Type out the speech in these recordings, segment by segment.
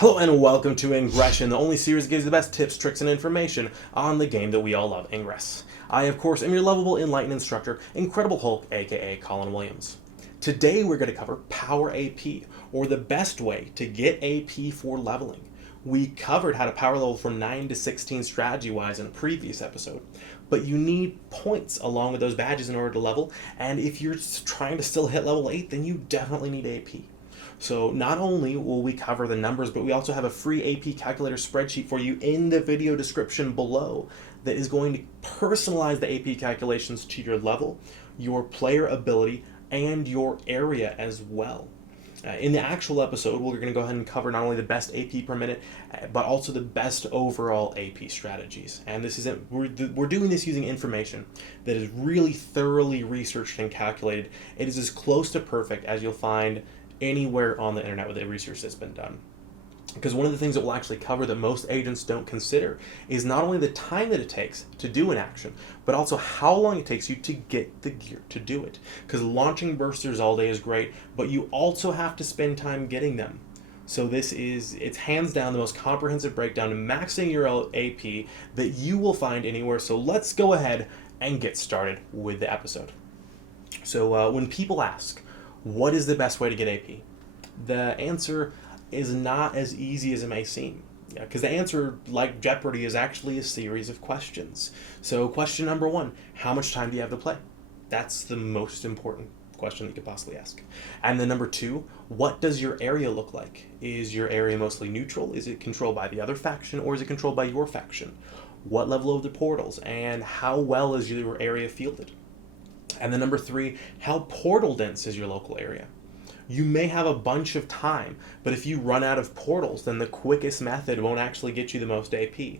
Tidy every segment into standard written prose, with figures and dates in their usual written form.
Hello and welcome to Ingression, the only series that gives the best tips, tricks, and information on the game that we all love, Ingress. I, of course, am your lovable, enlightened instructor, Incredible Hulk, aka Colin Williams. Today we're going to cover Power AP, or the best way to get AP for leveling. We covered how to power level from 9 to 16 strategy-wise in a previous episode, but you need points along with those badges in order to level, and if you're trying to still hit level 8, then you definitely need AP. So not only will we cover the numbers, but we also have a free AP calculator spreadsheet for you in the video description below that is going to personalize the AP calculations to your level, your player ability, and your area as well. In the actual episode, we're going to go ahead and cover not only the best AP per minute, but also the best overall AP strategies. And this isn't we're doing this using information that is really thoroughly researched and calculated. It is as close to perfect as you'll find anywhere on the internet with the research that's been done. Because one of the things that we'll actually cover that most agents don't consider is not only the time that it takes to do an action, but also how long it takes you to get the gear to do it. Because launching bursters all day is great, but you also have to spend time getting them. So it's hands down the most comprehensive breakdown to maxing your AP that you will find anywhere. So let's go ahead and get started with the episode. So when people ask, what is the best way to get AP? The answer is not as easy as it may seem. Because the answer, like Jeopardy, is actually a series of questions. So question number 1, how much time do you have to play? That's the most important question that you could possibly ask. And then number 2, what does your area look like? Is your area mostly neutral? Is it controlled by the other faction, or is it controlled by your faction? What level of the portals, and how well is your area fielded? And then number 3, how portal dense is your local area? You may have a bunch of time, but if you run out of portals, then the quickest method won't actually get you the most AP.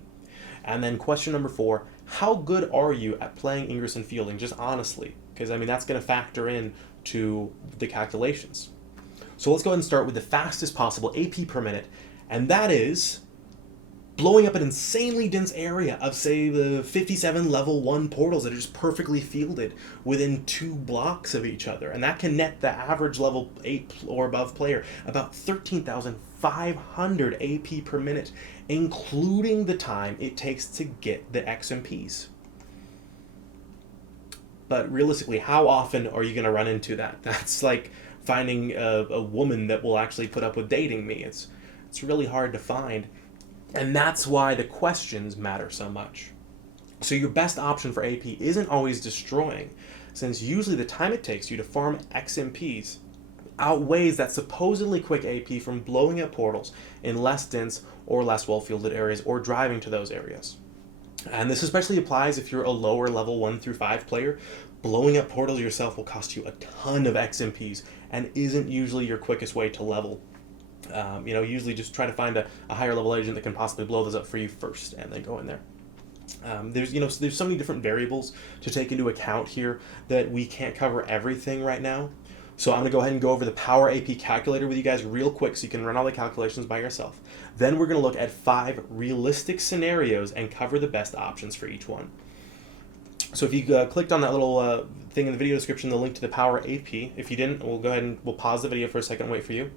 And then question number 4, how good are you at playing ingress and fielding, just honestly? Because, that's going to factor in to the calculations. So let's go ahead and start with the fastest possible AP per minute, and that is blowing up an insanely dense area of, say, the 57 level 1 portals that are just perfectly fielded within 2 blocks of each other. And that can net the average level 8 or above player about 13,500 AP per minute, including the time it takes to get the XMPs. But realistically, how often are you going to run into that? That's like finding a woman that will actually put up with dating me. It's really hard to find. And that's why the questions matter so much. So your best option for AP isn't always destroying, since usually the time it takes you to farm XMPs outweighs that supposedly quick AP from blowing up portals in less dense or less well-fielded areas, or driving to those areas. And this especially applies if you're a lower level 1 through 5 player. Blowing up portals yourself will cost you a ton of XMPs and isn't usually your quickest way to level. Usually just try to find a higher level agent that can possibly blow those up for you first, and then go in there. There's so many different variables to take into account here that we can't cover everything right now. So I'm going to go ahead and go over the Power AP calculator with you guys real quick so you can run all the calculations by yourself. Then we're going to look at 5 realistic scenarios and cover the best options for each one. So if you clicked on that little thing in the video description, the link to the Power AP, if you didn't, we'll go ahead and we'll pause the video for a second and wait for you.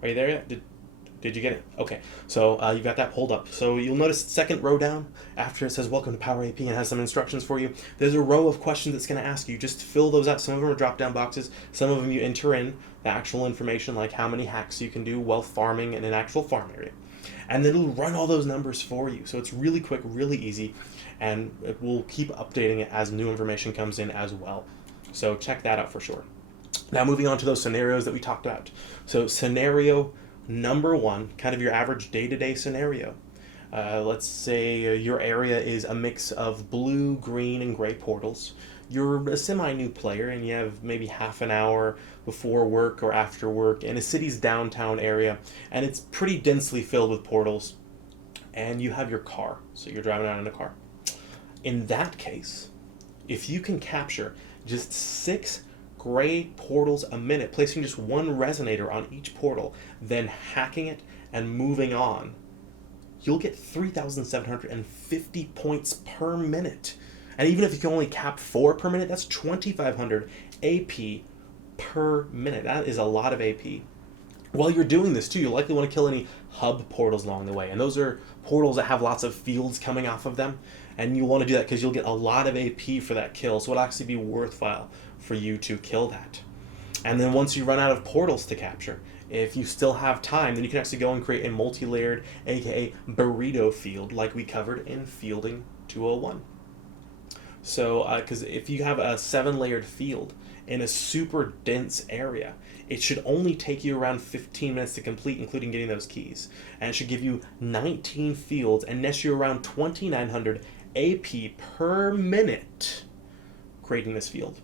Are you there yet? Did you get it? Okay, so you've got that pulled up. So you'll notice the second row down, after it says welcome to Power AP and has some instructions for you, there's a row of questions that's going to ask you. Just fill those out. Some of them are drop-down boxes. Some of them you enter in the actual information, like how many hacks you can do while farming in an actual farm area. And then it'll run all those numbers for you. So it's really quick, really easy, and we'll keep updating it as new information comes in as well. So check that out for sure. Now moving on to those scenarios that we talked about. So scenario number 1, kind of your average day-to-day scenario. Let's say your area is a mix of blue, green, and gray portals. You're a semi-new player and you have maybe half an hour before work or after work in a city's downtown area, and it's pretty densely filled with portals, and you have your car, so you're driving around in a car. In that case, if you can capture just 6 gray portals a minute, placing just 1 resonator on each portal, then hacking it and moving on, you'll get 3,750 points per minute. And even if you can only cap 4 per minute, that's 2,500 AP per minute. That is a lot of AP. While you're doing this too, you'll likely want to kill any hub portals along the way, and those are portals that have lots of fields coming off of them, and you'll want to do that because you'll get a lot of AP for that kill, so it'll actually be worthwhile for you to kill that. And then once you run out of portals to capture, if you still have time, then you can actually go and create a multi-layered, aka burrito field, like we covered in Fielding 201. So, because if you have a 7-layered field in a super dense area, it should only take you around 15 minutes to complete, including getting those keys. And it should give you 19 fields and net you around 2,900 AP per minute creating this field.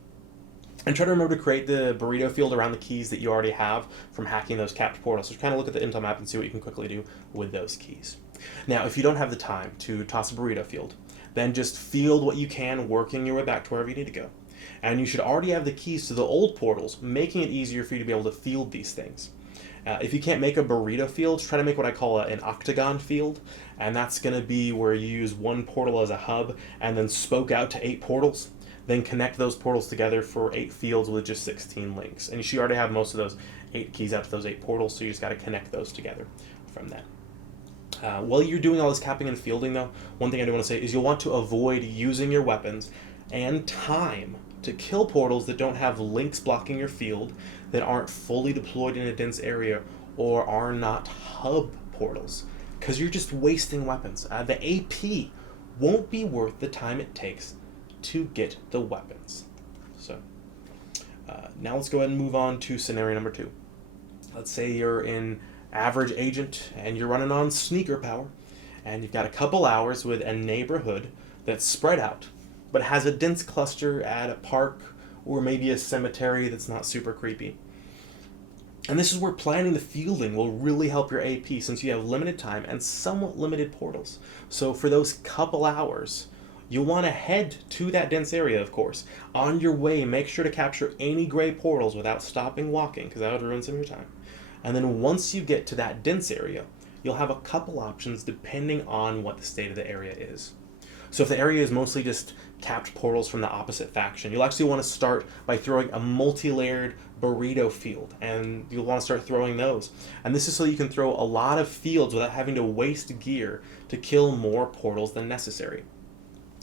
And try to remember to create the burrito field around the keys that you already have from hacking those capped portals. So kind of look at the intel map and see what you can quickly do with those keys. Now, if you don't have the time to toss a burrito field, then just field what you can, working your way back to wherever you need to go. And you should already have the keys to the old portals, making it easier for you to be able to field these things. If you can't make a burrito field, try to make what I call an octagon field, and that's going to be where you use one portal as a hub and then spoke out to 8 portals. Then connect those portals together for 8 fields with just 16 links. And you should already have most of those 8 keys out to those 8 portals, so you just got to connect those together from that. While you're doing all this capping and fielding, though, one thing I do want to say is you'll want to avoid using your weapons and time to kill portals that don't have links blocking your field, that aren't fully deployed in a dense area, or are not hub portals, because you're just wasting weapons. The AP won't be worth the time it takes to get the weapons. So now let's go ahead and move on to scenario number 2. Let's say you're in average agent and you're running on sneaker power, and you've got a couple hours with a neighborhood that's spread out but has a dense cluster at a park or maybe a cemetery that's not super creepy. And this is where planning the fielding will really help your AP, since you have limited time and somewhat limited portals. So for those couple hours, you'll want to head to that dense area, of course. On your way, make sure to capture any gray portals without stopping walking, because that would ruin some of your time. And then once you get to that dense area, you'll have a couple options depending on what the state of the area is. So if the area is mostly just capped portals from the opposite faction, you'll actually want to start by throwing a multi-layered burrito field, and you'll want to start throwing those. And this is so you can throw a lot of fields without having to waste gear to kill more portals than necessary.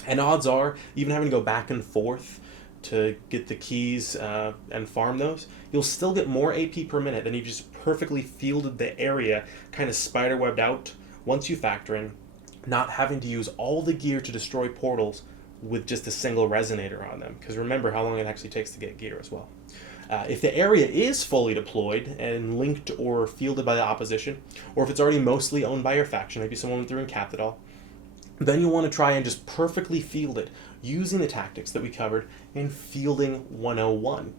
And odds are, even having to go back and forth to get the keys and farm those, you'll still get more AP per minute than you just perfectly fielded the area, kind of spiderwebbed out, once you factor in not having to use all the gear to destroy portals with just a single resonator on them. Because remember how long it actually takes to get gear as well. If the area is fully deployed and linked or fielded by the opposition, or if it's already mostly owned by your faction, maybe someone went through and capped it all, then you'll want to try and just perfectly field it using the tactics that we covered in Fielding 101.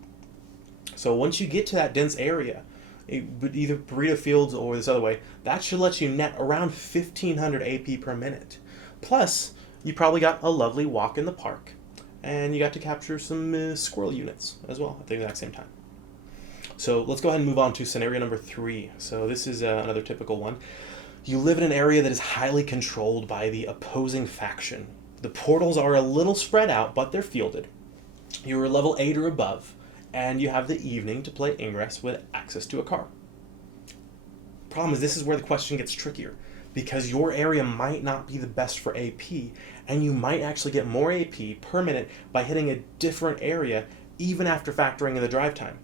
So once you get to that dense area, either burrito fields or this other way, that should let you net around 1,500 AP per minute. Plus, you probably got a lovely walk in the park, and you got to capture some squirrel units as well at the exact same time. So let's go ahead and move on to scenario number 3. So this is another typical one. You live in an area that is highly controlled by the opposing faction. The portals are a little spread out, but they're fielded. You're level 8 or above, and you have the evening to play Ingress with access to a car. Problem is, this is where the question gets trickier, because your area might not be the best for AP, and you might actually get more AP per minute by hitting a different area even after factoring in the drive time.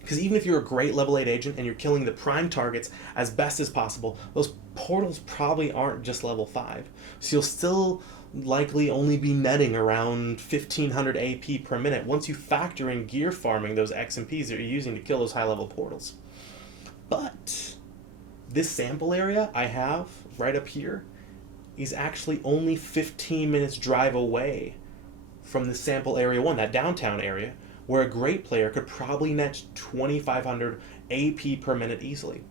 Because even if you're a great level 8 agent and you're killing the prime targets as best as possible, those portals probably aren't just level 5. So you'll still likely only be netting around 1,500 AP per minute once you factor in gear farming those XMPs that you're using to kill those high level portals. But this sample area I have right up here is actually only 15 minutes drive away from the sample area 1, that downtown area, where a great player could probably net 2,500 AP per minute easily.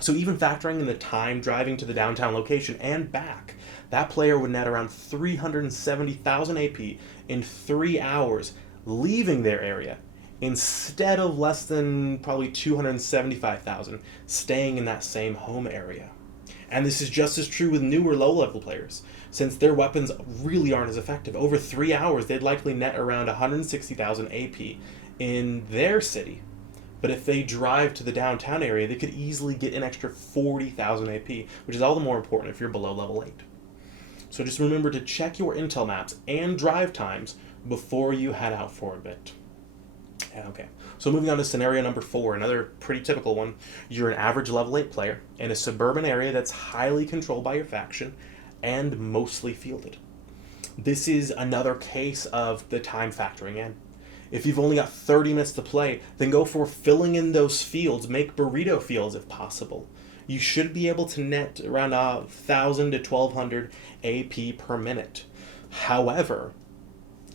So even factoring in the time driving to the downtown location and back, that player would net around 370,000 AP in 3 hours leaving their area, instead of less than probably 275,000 staying in that same home area. And this is just as true with newer low-level players, since their weapons really aren't as effective. Over 3 hours, they'd likely net around 160,000 AP in their city, But if they drive to the downtown area, they could easily get an extra 40,000 AP, which is all the more important if you're below level 8. So just remember to check your intel maps and drive times before you head out for a bit. Okay, so moving on to scenario number 4, another pretty typical one. You're an average level 8 player in a suburban area that's highly controlled by your faction and mostly fielded. This is another case of the time factoring in. If you've only got 30 minutes to play, then go for filling in those fields. Make burrito fields if possible. You should be able to net around 1,000 to 1,200 AP per minute. However,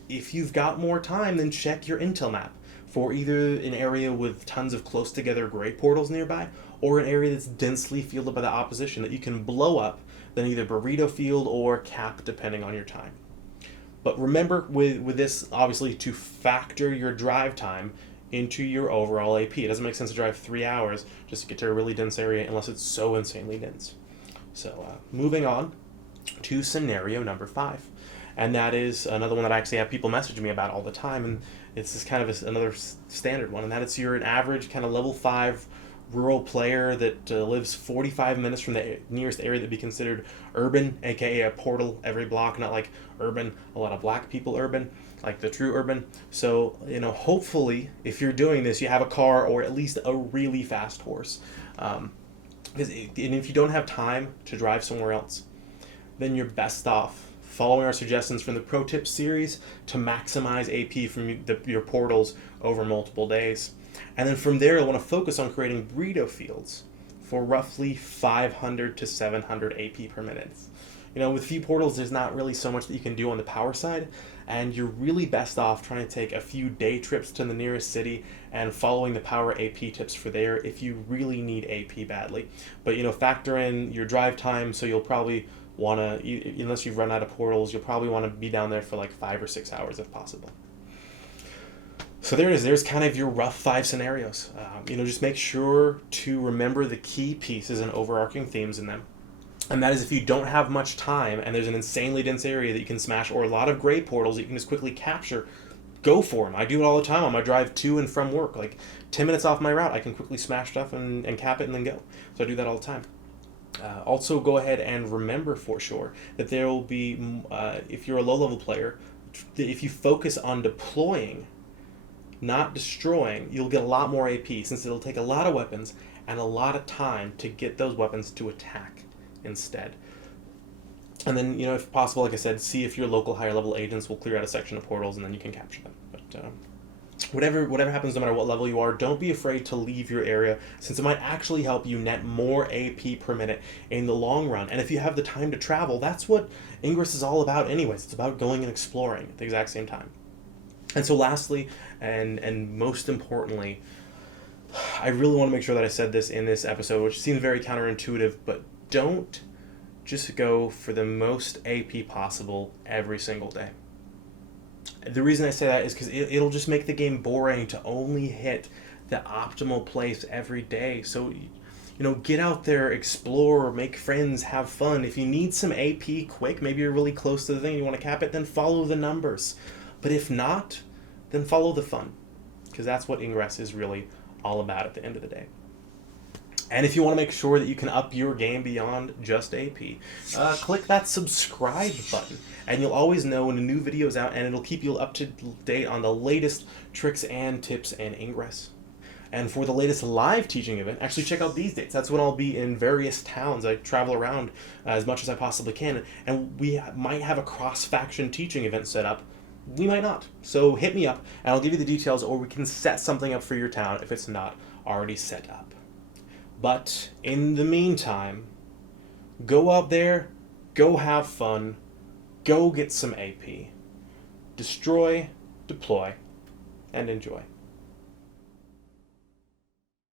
if you've got more time, then check your intel map for either an area with tons of close together gray portals nearby or an area that's densely fielded by the opposition that you can blow up, then either burrito field or cap depending on your time. But remember with this, obviously, to factor your drive time into your overall AP. It doesn't make sense to drive 3 hours just to get to a really dense area unless it's so insanely dense. So moving on to scenario number 5. And that is another one that I actually have people message me about all the time, and it's just kind of another standard one, and that is you're an average kind of level 5 rural player that lives 45 minutes from the nearest area that would be considered urban, aka a portal every block, not like urban, a lot of black people urban, like the true urban. So, hopefully, if you're doing this, you have a car or at least a really fast horse. And if you don't have time to drive somewhere else, then you're best off following our suggestions from the Pro Tips series to maximize AP from your portals over multiple days. And then from there, you'll want to focus on creating burrito fields for roughly 500 to 700 AP per minute. With few portals, there's not really so much that you can do on the power side, and you're really best off trying to take a few day trips to the nearest city and following the power AP tips for there if you really need AP badly. But, factor in your drive time, so you'll probably want to, unless you've run out of portals, you'll probably want to be down there for like 5 or 6 hours if possible. So there it is. There's kind of your rough 5 scenarios. Just make sure to remember the key pieces and overarching themes in them. And that is, if you don't have much time and there's an insanely dense area that you can smash or a lot of gray portals that you can just quickly capture, go for them. I do it all the time on my drive to and from work. Like 10 minutes off my route, I can quickly smash stuff and cap it and then go. So I do that all the time. Also, go ahead and remember for sure that there will be, if you're a low-level player, if you focus on deploying, not destroying, you'll get a lot more AP, since it'll take a lot of weapons and a lot of time to get those weapons to attack instead. And then, if possible, like I said, see if your local higher level agents will clear out a section of portals, and then you can capture them. But whatever happens, no matter what level you are, don't be afraid to leave your area, since it might actually help you net more AP per minute in the long run. And if you have the time to travel, that's what Ingress is all about anyways. It's about going and exploring at the exact same time. And so lastly, and most importantly, I really want to make sure that I said this in this episode, which seems very counterintuitive, but don't just go for the most AP possible every single day. The reason I say that is because it'll just make the game boring to only hit the optimal place every day. So, get out there, explore, make friends, have fun. If you need some AP quick, maybe you're really close to the thing, you want to cap it, then follow the numbers. But if not, then follow the fun, because that's what Ingress is really all about at the end of the day. And if you want to make sure that you can up your game beyond just AP, click that subscribe button, and you'll always know when a new video is out, and it'll keep you up to date on the latest tricks and tips in Ingress. And for the latest live teaching event, actually check out these dates. That's when I'll be in various towns. I travel around as much as I possibly can, and we might have a cross-faction teaching event set up. We might not. So hit me up, and I'll give you the details, or we can set something up for your town if it's not already set up. But in the meantime, go out there, go have fun, go get some AP, destroy, deploy, and enjoy.